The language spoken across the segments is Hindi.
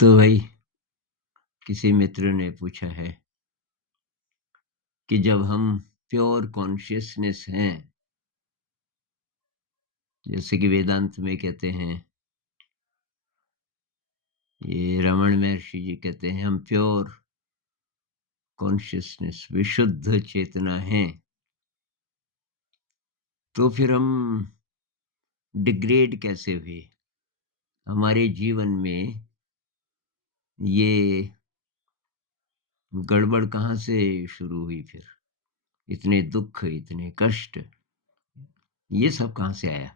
तो भाई किसी मित्र ने पूछा है कि जब हम प्योर कॉन्शियसनेस हैं, जैसे कि वेदांत में कहते हैं, ये रमण महर्षि जी कहते हैं, हम प्योर कॉन्शियसनेस विशुद्ध चेतना हैं, तो फिर हम डिग्रेड कैसे हुए? हमारे जीवन में ये गड़बड़ कहाँ से शुरू हुई फिर? इतने दुख, इतने कष्ट, ये सब कहाँ से आया?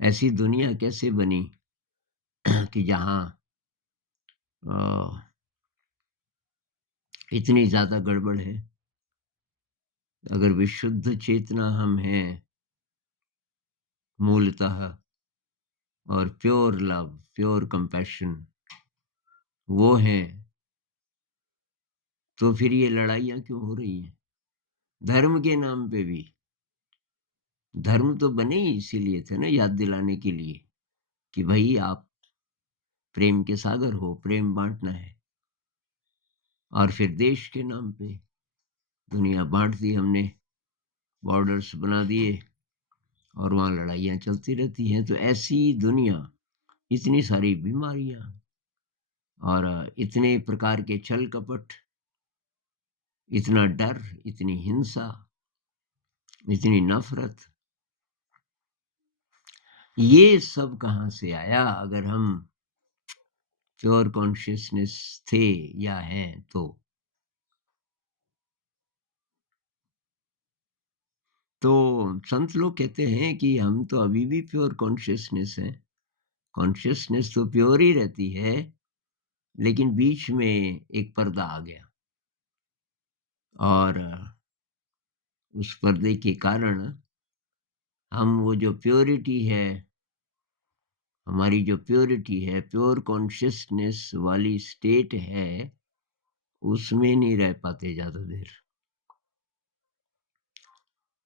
ऐसी दुनिया कैसे बनी कि जहाँ अ, इतनी ज़्यादा गड़बड़ है? अगर विशुद्ध चेतना हम हैं मूलतः, और प्योर लव, प्योर कंपैशन वो हैं, तो फिर ये लड़ाइयाँ क्यों हो रही हैं? धर्म के नाम पे भी। धर्म तो बने ही इसीलिए थे ना, याद दिलाने के लिए कि भई आप प्रेम के सागर हो, प्रेम बाँटना है। और फिर देश के नाम पे दुनिया बाँट दी हमने, बॉर्डर्स बना दिए और वहाँ लड़ाइयाँ चलती रहती हैं। तो ऐसी दुनिया, इतनी सारी बीमारियाँ और इतने प्रकार के छल-कपट, इतना डर, इतनी हिंसा, इतनी नफ़रत, ये सब कहाँ से आया? अगर हम प्योर कॉन्शियसनेस थे या हैं तो। तो संत लोग कहते हैं कि हम तो अभी भी प्योर कॉन्शियसनेस हैं। कॉन्शियसनेस तो प्योर ही रहती है, लेकिन बीच में एक पर्दा आ गया और उस पर्दे के कारण हम वो जो प्योरिटी है, हमारी जो प्योरिटी है, प्योर कॉन्शियसनेस वाली स्टेट है, उसमें नहीं रह पाते ज़्यादा देर।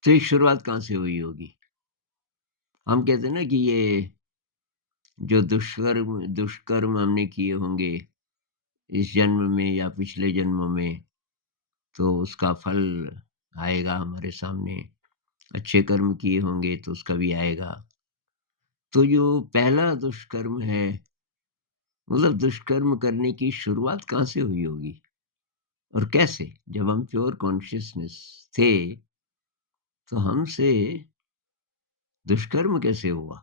तो ये शुरुआत कहाँ से हुई होगी? हम कहते हैं ना कि ये जो दुष्कर्म हमने किए होंगे इस जन्म में या पिछले जन्मों में, तो उसका फल आएगा हमारे सामने। अच्छे कर्म किए होंगे तो उसका भी आएगा। तो जो पहला दुष्कर्म है, मतलब दुष्कर्म करने की शुरुआत कहाँ से हुई होगी और कैसे? जब हम प्योर कॉन्शियसनेस थे, तो हमसे दुष्कर्म कैसे हुआ?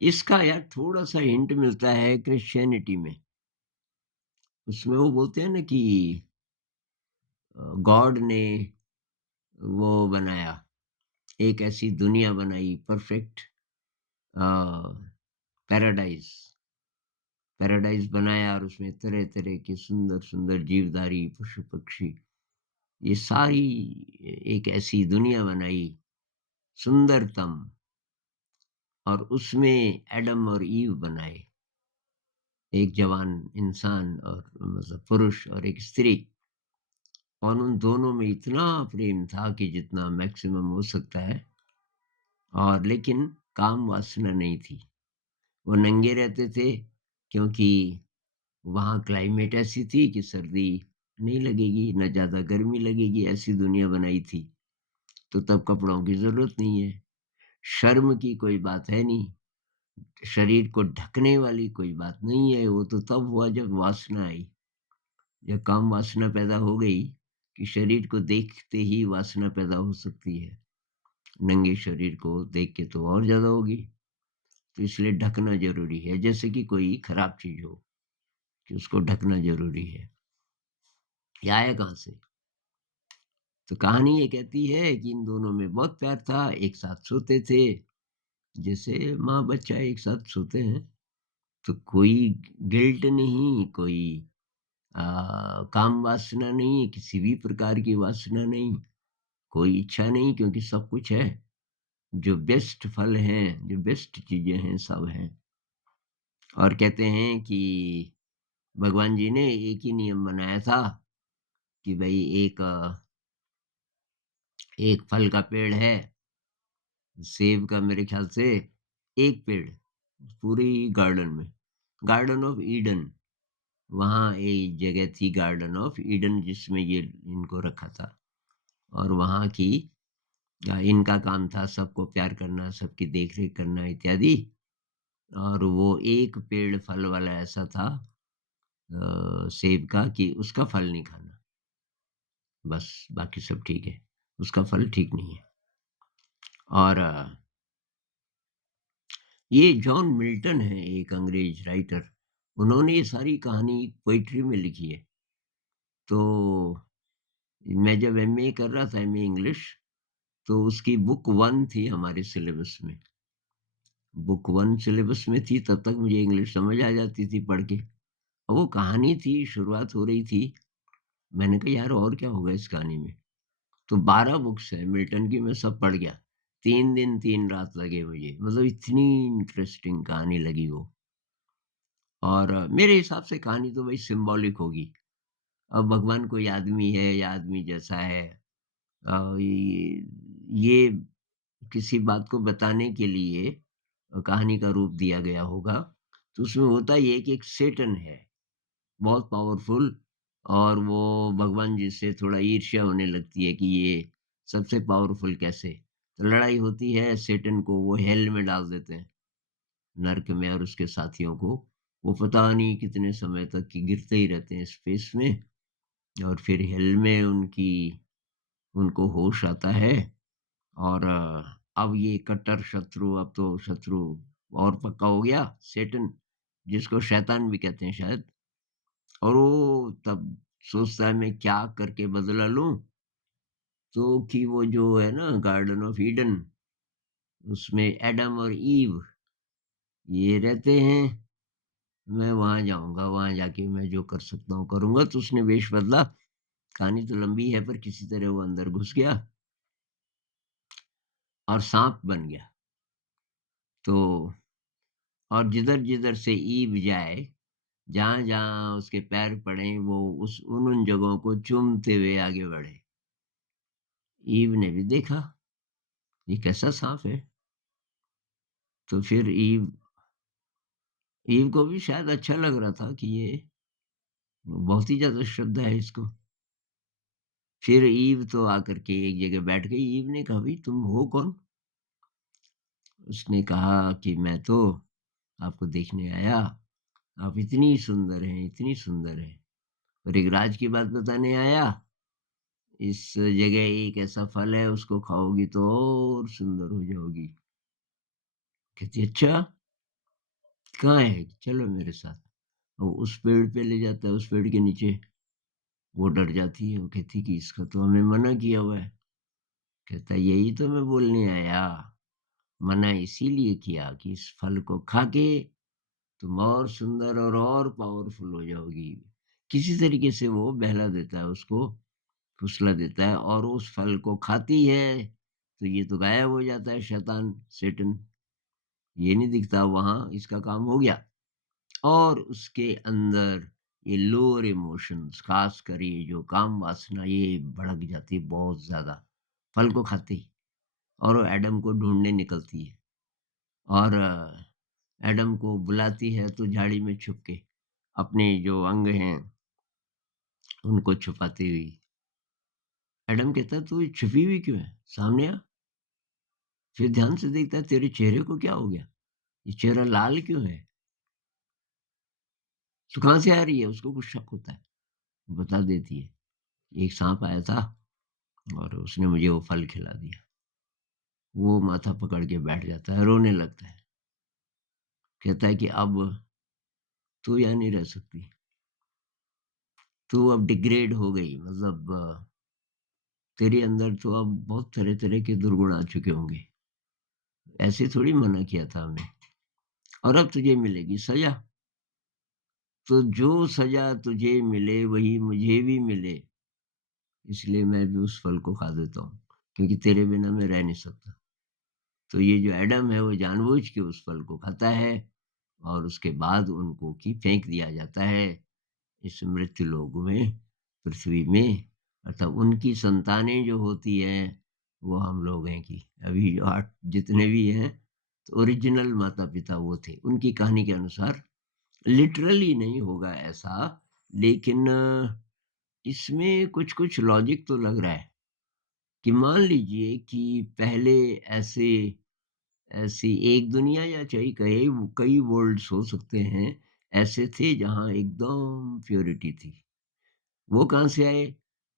इसका यार थोड़ा-सा हिंट मिलता है क्रिश्चियनिटी में। उसमें वो बोलते हैं ना कि गॉड ने वो बनाया, एक ऐसी दुनिया बनाई परफेक्ट, अ, पैराडाइज़ पैराडाइज़ बनाया और उसमें तरह-तरह के सुंदर-सुंदर जीवधारी, पशु-पक्षी, ये सारी एक ऐसी दुनिया बनाई, सुंदरतम, और उसमें एडम और ईव बनाए, एक जवान इंसान और मतलब पुरुष और एक स्त्री। और उन दोनों में इतना प्रेम था कि जितना मैक्सिमम हो सकता है, और लेकिन काम वासना नहीं थी। वो नंगे रहते थे क्योंकि वहाँ क्लाइमेट ऐसी थी कि सर्दी नहीं लगेगी, ना ज़्यादा गर्मी लगेगी, ऐसी दुनिया बनाई थी। तो तब कपड़ों की ज़रूरत नहीं है, शर्म की कोई बात है नहीं, शरीर को ढकने वाली कोई बात नहीं है। वो तो तब हुआ जब वासना आई, जब काम वासना पैदा हो गई कि शरीर को देखते ही वासना पैदा हो सकती है। नंगे शरीर को देख के तो और ज़्यादा होगी, तो इसलिए ढकना ज़रूरी है। जैसे कि कोई खराब चीज़ हो, कि उसको ढकना ज़रूरी है। ये आया कहाँ से? तो कहानी ये कहती है कि इन दोनों में बहुत प्यार था, एक साथ सोते थे, जैसे माँ-बच्चा एक साथ सोते हैं। तो कोई गिल्ट नहीं, कोई काम वासना नहीं, किसी भी प्रकार की वासना नहीं, कोई इच्छा नहीं, क्योंकि सब कुछ है। जो बेस्ट फल हैं, जो बेस्ट चीज़ें हैं, सब हैं। और कहते हैं कि भगवान जी ने एक ही नियम बनाया था कि भई एक फल का पेड़ है, सेब का मेरे ख़्याल से 1 पेड़, पूरे गार्डन में। गार्डन ऑफ ईडन, वहाँ एक जगह थी गार्डन ऑफ ईडन जिसमें ये इनको रखा था। और वहाँ की इनका काम था सबको प्यार करना, सबकी देख-रेख करना इत्यादि। और वो एक पेड़ फल वाला ऐसा था सेब का कि उसका फल नहीं खाना, बस बाकी सब ठीक है, उसका फल ठीक नहीं है। और ये जॉन मिल्टन है एक अंग्रेज राइटर, उन्होंने ये सारी कहानी पोएट्री में लिखी है। तो मैं जब एमए कर रहा था, एमए इंग्लिश, तो उसकी बुक 1 थी हमारे सिलेबस में। बुक 1 सिलेबस में थी तब तक मुझे इंग्लिश समझ आ जाती थी पढ़ के। और वो कहानी थी, शुरुआत हो रही थी, मैंने कहा यार और क्या होगा इस कहानी में? तो 12 बुक्स हैं मिल्टन की, मैं सब पढ़ गया। 3 दिन 3 रात लगे मुझे, मतलब इतनी इंटरेस्टिंग कहानी लगी वो। और मेरे हिसाब से कहानी तो भई सिम्बॉलिक होगी। अब भगवान कोई आदमी है या आदमी जैसा है, ये किसी बात को बताने के लिए कहानी का रूप दिया गया होगा। तो उसमें होता ये है कि एक सेटन है, बहुत पावरफुल, और वो भगवान जी से थोड़ा ईर्ष्या होने लगती है कि ये सबसे पावरफुल कैसे? तो लड़ाई होती है, सेटन को वो हेल में डाल देते हैं, नर्क में, और उसके साथियों को। वो पता नहीं कितने समय तक कि गिरते ही रहते हैं स्पेस में, और फिर हेल में उनको होश आता है। और अब ये कट्टर शत्रु, अब तो शत्रु और पक्का हो गया, सेटन, जिसको शैतान भी कहते हैं शायद। और वो तब सोचता है मैं क्या करके बदला लूँ? तो कि वो जो है ना गार्डन ऑफ ईडन, उसमें एडम और ईव ये रहते हैं, मैं वहाँ जाऊँगा, वहाँ जाके मैं जो कर सकता हूँ करूँगा। तो उसने वेश बदला, कहानी तो लंबी है पर किसी तरह वो अंदर घुस गया और साँप बन गया। तो और जिधर-जिधर से ईव जाए, जहाँ-जहाँ उसके पैर पड़े, वो उस उन-उन जगहों को चूमते हुए आगे बढ़े। ईव ने भी देखा, ये कैसा साँप है? तो फिर ईव ईव को भी शायद अच्छा लग रहा था कि ये बहुत ही ज़्यादा श्रद्धा है इसको। फिर ईव तो आकर के एक जगह बैठ गई। ईव ने कहा, "भई तुम हो कौन?" उसने कहा कि, "मैं तो आपको देखने आया। आप इतनी सुंदर हैं, इतनी सुंदर हैं। और एक राज की बात बताने आया। इस जगह एक ऐसा फल है, उसको खाओगी तो और सुंदर हो जाओगी।" कहती, "अच्छा, कहाँ है? चलो मेरे साथ।" वो उस पेड़ पे ले जाता है, उस पेड़ के नीचे। वो डर जाती है, वो कहती है कि इसका तो हमें मना किया हुआ है। कहता है, "यही तो मैं बोलने आया। मना इसीलिए किया कि इस फल को खा के तुम और सुंदर और पावरफुल हो जाओगी।" किसी तरीके से वो बहला देता है उसको, फुसला देता है, और उस फल को खाती है, तो ये तो गायब हो जाता है शैतान, सेटन। ये नहीं दिखता वहाँ, इसका काम हो गया। और उसके अंदर ये लोअर इमोशंस, ख़ासकर ये जो काम वासना, ये भड़क जाती है बहुत ज़्यादा, फल को खाते ही। और वो एडम को ढूँढने निकलती है, और एडम को बुलाती है तो झाड़ी में छुप के, अपने जो अंग हैं, उनको छुपाती हुई। एडम कहता है, "तू ये छुपी हुई क्यों है? सामने आ।" फिर ध्यान से देखता है, "तेरे चेहरे को क्या हो गया? ये चेहरा लाल क्यों है? तू कहाँ से आ रही है?" उसको कुछ शक होता है, बता देती है, "एक साँप आया था और उसने मुझे वो फल खिला दिया।" वो माथा पकड़ के बैठ जाता है, रोने लगता है। कहता है कि अब तू यहाँ नहीं रह सकती। तू अब डिग्रेड हो गई, मतलब तेरे अंदर तो अब बहुत तरह-तरह के दुर्गुण आ चुके होंगे। ऐसे थोड़ी मना किया था हमें, और अब तुझे मिलेगी सज़ा। तो जो सज़ा तुझे मिले वही मुझे भी मिले, इसलिए मैं भी उस फल को खा देता हूँ, क्योंकि तेरे बिना मैं रह नहीं सकता। तो ये जो एडम है वो जानबूझ के उस फल को खाता है, और उसके बाद उनको कि फेंक दिया जाता है इस मृत्युलोक में, पृथ्वी में। अर्थात उनकी संतानें जो होती हैं, वो हम लोग हैं कि अभी जो 8 जितने भी हैं, ओरिजिनल माता-पिता वो थे। उनकी कहानी के अनुसार लिटरली नहीं होगा ऐसा, लेकिन इसमें कुछ-कुछ लॉजिक तो लग रहा है कि मान लीजिए कि पहले ऐसे ऐसी एक दुनिया या चाहे कई कई वर्ल्ड्स हो सकते हैं, ऐसे थे जहाँ एकदम प्योरिटी थी। वो कहाँ से आए?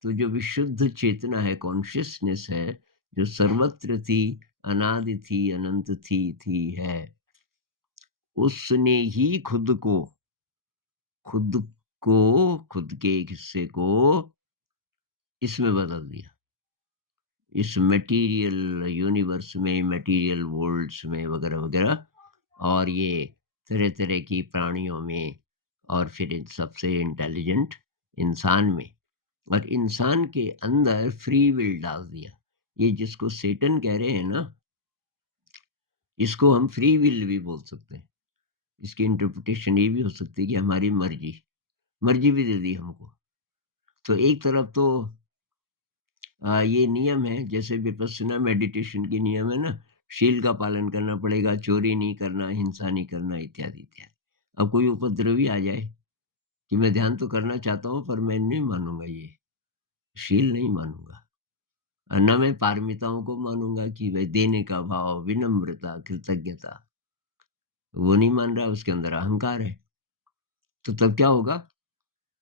तो जो विशुद्ध चेतना है, कॉन्शसनेस है, जो सर्वत्र थी, अनादि थी, अनंत थी, है, उसने ही खुद को, खुद के एक हिस्से को इसमें बदल दिया। इस मटेरियल यूनिवर्स में, मटेरियल वर्ल्ड्स में वगैरह-वगैरह, और ये तरह-तरह की प्राणियों में, और फिर इन सबसे इंटेलिजेंट इंसान में, और इंसान के अंदर फ्री विल डाल दिया। ये जिसको सैटन कह रहे हैं ना, इसको हम फ्री विल भी बोल सकते हैं। इसकी इंटरप्रिटेशन ये भी हो सकती है कि हमारी मर्ज़ी, मर्ज़ी भी दे दी हमको। तो एक तरफ तो ये नियम है, जैसे विपस्सना मेडिटेशन की नियम है ना, शील का पालन करना पड़ेगा, चोरी नहीं करना, हिंसा नहीं करना, इत्यादि, इत्यादि। अब कोई उपद्रवी आ जाए कि मैं ध्यान तो करना चाहता हूँ पर मैं नहीं मानूँगा ये, शील नहीं मानूँगा। ना मैं पारमिताओं को मानूँगा कि भई देने का भाव, विनम्रता, कृतज्ञता, वो नहीं मान रहा, उसके अंदर अहंकार है। तो तब क्या होगा?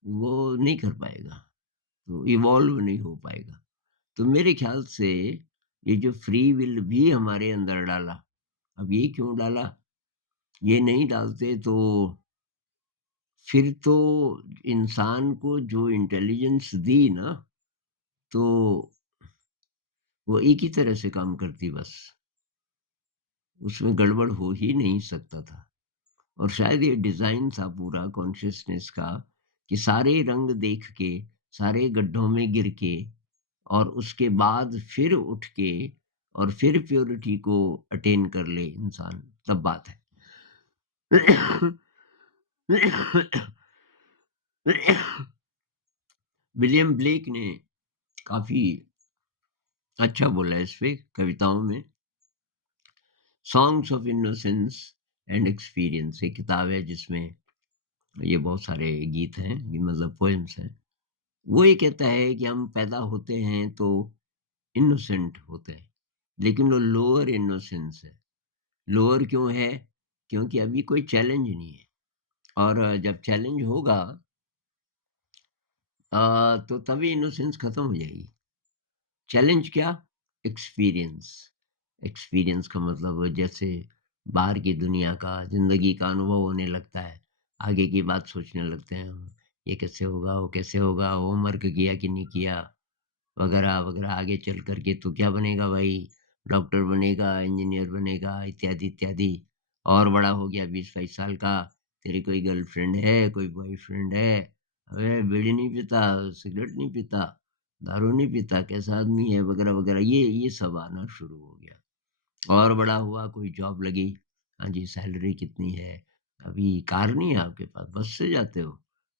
वो नहीं कर पाएगा, तो इवॉल्व नहीं हो पाएगा। तो मेरे ख्याल से ये जो फ्री विल भी हमारे अंदर डाला, अब ये क्यों डाला? ये नहीं डालते तो फिर तो इंसान को जो इंटेलिजेंस दी ना, तो वो एक ही तरह से काम करती बस। उसमें गड़बड़ हो ही नहीं सकता था। और शायद ये डिज़ाइन था पूरा कॉन्शसनेस का, कि सारे रंग देख के, सारे गड्ढों में गिर के, और उसके बाद फिर उठ के, और फिर प्योरिटी को अटेन कर ले इंसान, तब बात है। विलियम ब्लेक ने काफ़ी अच्छा बोला है इस पे कविताओं में। Songs of innocence and experience एक किताब है जिसमें ये बहुत सारे गीत हैं, ये मतलब पोएम्स हैं। वो ये कहता है कि हम पैदा होते हैं तो इनोसेंट होते हैं, लेकिन वो लोअर इनोसेंस है। लोअर क्यों है? क्योंकि अभी कोई चैलेंज नहीं है, और जब चैलेंज होगा तो तभी इनोसेंस खत्म हो जाएगी। चैलेंज क्या? एक्सपीरियंस। एक्सपीरियंस का मतलब जैसे बाहर की दुनिया का, ज़िंदगी का अनुभव होने लगता है। आगे की बात सोचने लगते हैं हम, ये कैसे होगा, वो कैसे होगा, होमवर्क किया कि नहीं किया, वगैरह-वगैरह। आगे चल कर के तू क्या बनेगा भाई? डॉक्टर बनेगा, इंजीनियर बनेगा, इत्यादि, इत्यादि। और बड़ा हो गया 20-22 साल का, तेरी कोई गर्लफ्रेंड है, कोई बॉयफ्रेंड है, अबे बीड़ी नहीं पीता, सिगरेट नहीं पीता, दारू नहीं पीता, कैसा आदमी है, वगैरह-वगैरह। ये सब आना शुरू हो गया। और बड़ा हुआ, कोई जॉब लगी, हाँ जी, सैलरी कितनी है? अभी कार नहीं है आपके पास, बस से जाते हो?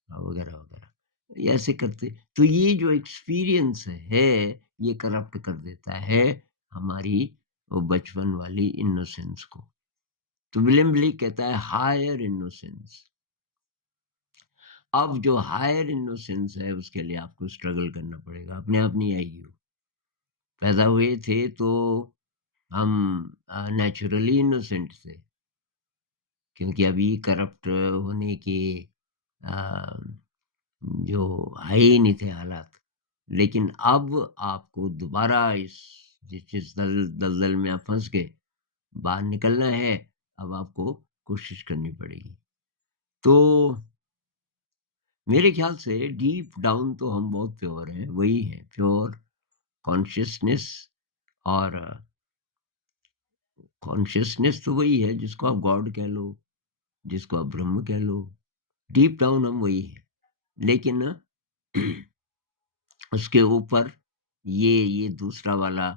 वगैरह-वगैरह। ये ऐसे करते, तो ये जो एक्सपीरियंस है, ये करप्ट कर देता है हमारी वो बचपन वाली इनोसेंस को। तो विलियम ब्लेक कहता है हायर इनोसेंस। अब जो हायर इनोसेंस है उसके लिए आपको स्ट्रगल करना पड़ेगा, अपने आप नहीं आएगी वो। पैदा हुए थे तो हम नेचुरली इनोसेंट थे, क्योंकि अभी करप्ट होने के अ, जो है ही नहीं थे हालात। लेकिन अब आपको दोबारा इस जिस दलदल में आप फँस गए, बाहर निकलना है, अब आपको कोशिश करनी पड़ेगी। तो मेरे ख़्याल से डीप डाउन तो हम बहुत प्योर हैं, वही है प्योर कॉन्शसनेस। और कॉन्शसनेस तो वही है जिसको आप गॉड कह लो, जिसको आप ब्रह्म कह लो, डीप डाउन हम वही हैं। लेकिन ना उसके ऊपर ये दूसरा वाला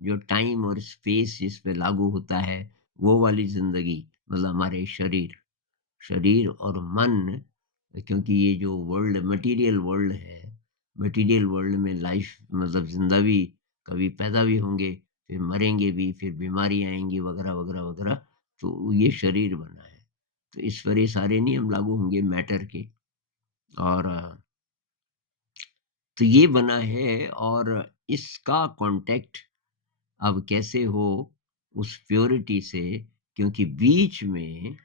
जो टाइम और स्पेस जिस पे लागू होता है, वो वाली ज़िंदगी, मतलब हमारे शरीर और मन, क्योंकि ये जो वर्ल्ड मटेरियल वर्ल्ड है, मटेरियल वर्ल्ड में लाइफ मतलब ज़िंदा भी, कभी पैदा भी होंगे, फिर मरेंगे भी, फिर बीमारी आएँगी, वगैरह, वगैरह, वगैरह। तो ये शरीर बना है। तो इस पर ये सारे नियम लागू होंगे मैटर के। और तो ये बना है, और इसका कॉन्टैक्ट अब कैसे हो उस प्योरिटी से, क्योंकि बीच में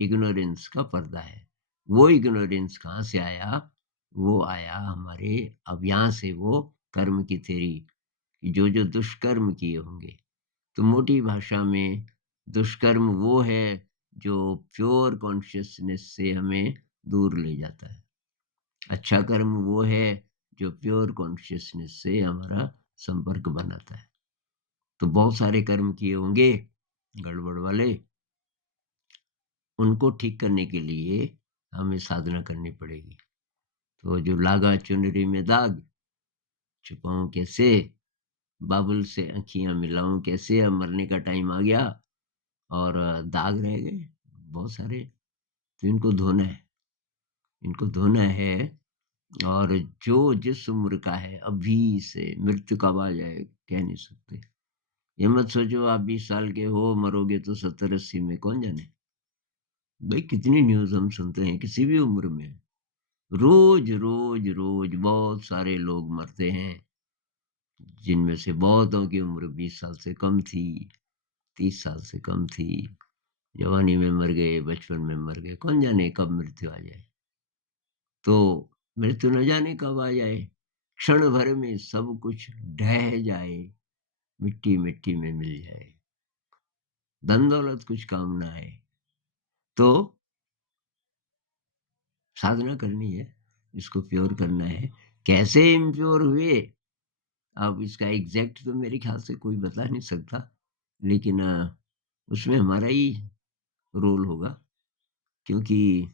इग्नोरेंस का पर्दा है। वो इग्नोरेंस कहाँ से आया? वो आया हमारे, अब यहाँ से वो कर्म की थ्योरी, जो दुष्कर्म किए होंगे। तो मोटी भाषा में दुष्कर्म वो है जो प्योर कॉन्शियसनेस से हमें दूर ले जाता है। अच्छा कर्म वो है जो प्योर कॉन्शियसनेस से हमारा संपर्क बनाता है। तो बहुत सारे कर्म किए होंगे गड़बड़ वाले, उनको ठीक करने के लिए हमें साधना करनी पड़ेगी। तो जो लागा चुनरी में दाग, छुपाऊं कैसे, बाबुल से आँखियाँ मिलाऊं कैसे, अब मरने का टाइम आ गया और दाग रह गए बहुत सारे, तो इनको धोना है, इनको धोना है। और जो जिस उम्र का है, अभी से मृत्यु कब आ जाए कह नहीं सकते। ये मत सोचो आप 20 साल के हो, मरोगे तो 70-80 में, कौन जाने। भाई कितनी न्यूज़ हम सुनते हैं किसी भी उम्र में। रोज बहुत सारे लोग मरते हैं, जिनमें से बहुतों की उम्र 20 साल से कम थी, 30 साल से कम थी। जवानी में मर गए, बचपन में मर गए, कौन जाने कब मृत्यु आ जाए। तो मृत्यु न जाने कब आ जाए, क्षण भर में सब कुछ ढह जाए, मिट्टी मिट्टी में मिल जाए, धन दौलत कुछ काम ना आए। तो साधना करनी है, इसको प्योर करना है। कैसे इम्प्योर हुए, अब इसका एग्जैक्ट तो मेरे ख्याल से कोई बता नहीं सकता, लेकिन उसमें हमारा ही रोल होगा, क्योंकि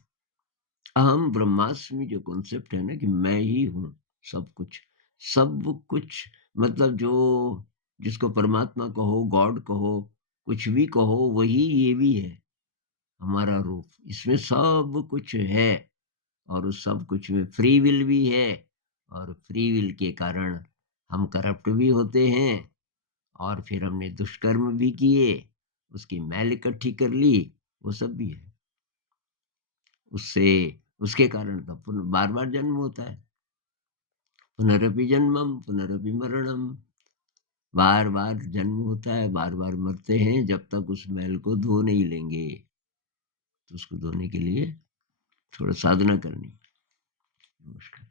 अहम ब्रह्मास्मि जो कॉन्सेप्ट है ना, कि मैं ही हूँ सब कुछ, सब कुछ, मतलब जो जिसको परमात्मा कहो, गॉड कहो, कुछ भी कहो, वही ये भी है हमारा रूप, इसमें सब कुछ है। और उस सब कुछ में फ्री विल भी है, और फ्री विल के कारण हम करप्ट भी होते हैं, और फिर हमने दुष्कर्म भी किए, उसकी मैल इकट्ठी कर ली, वो सब भी है। उससे उसके कारण तो बार-बार जन्म होता है। पुनरपि जन्मम पुनरपि मरणम, बार-बार जन्म होता है, बार-बार मरते हैं, जब तक उस मैल को धो नहीं लेंगे। तो उसको धोने के लिए थोड़ा साधना करनी। नमस्कार।